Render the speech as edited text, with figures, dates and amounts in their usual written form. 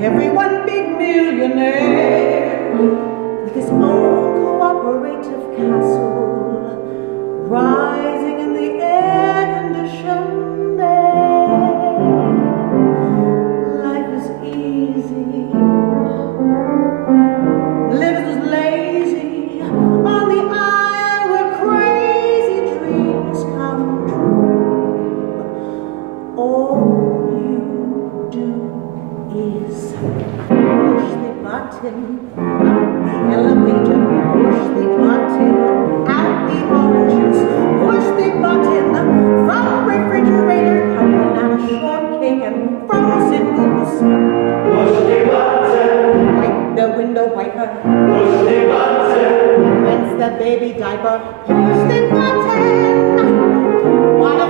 Everyone big millionaire with his own cooperative castle, rising in the air-conditioned air. Life is easy, living is lazy on the isle where crazy dreams come true. All you do is push the button up the elevator, push the button out the oranges, push the button from refrigerator, coming out a shortcake and frozen goose. Push the button. Wipe the window wiper. Push the button. Rinse the baby diaper. Push the button. What a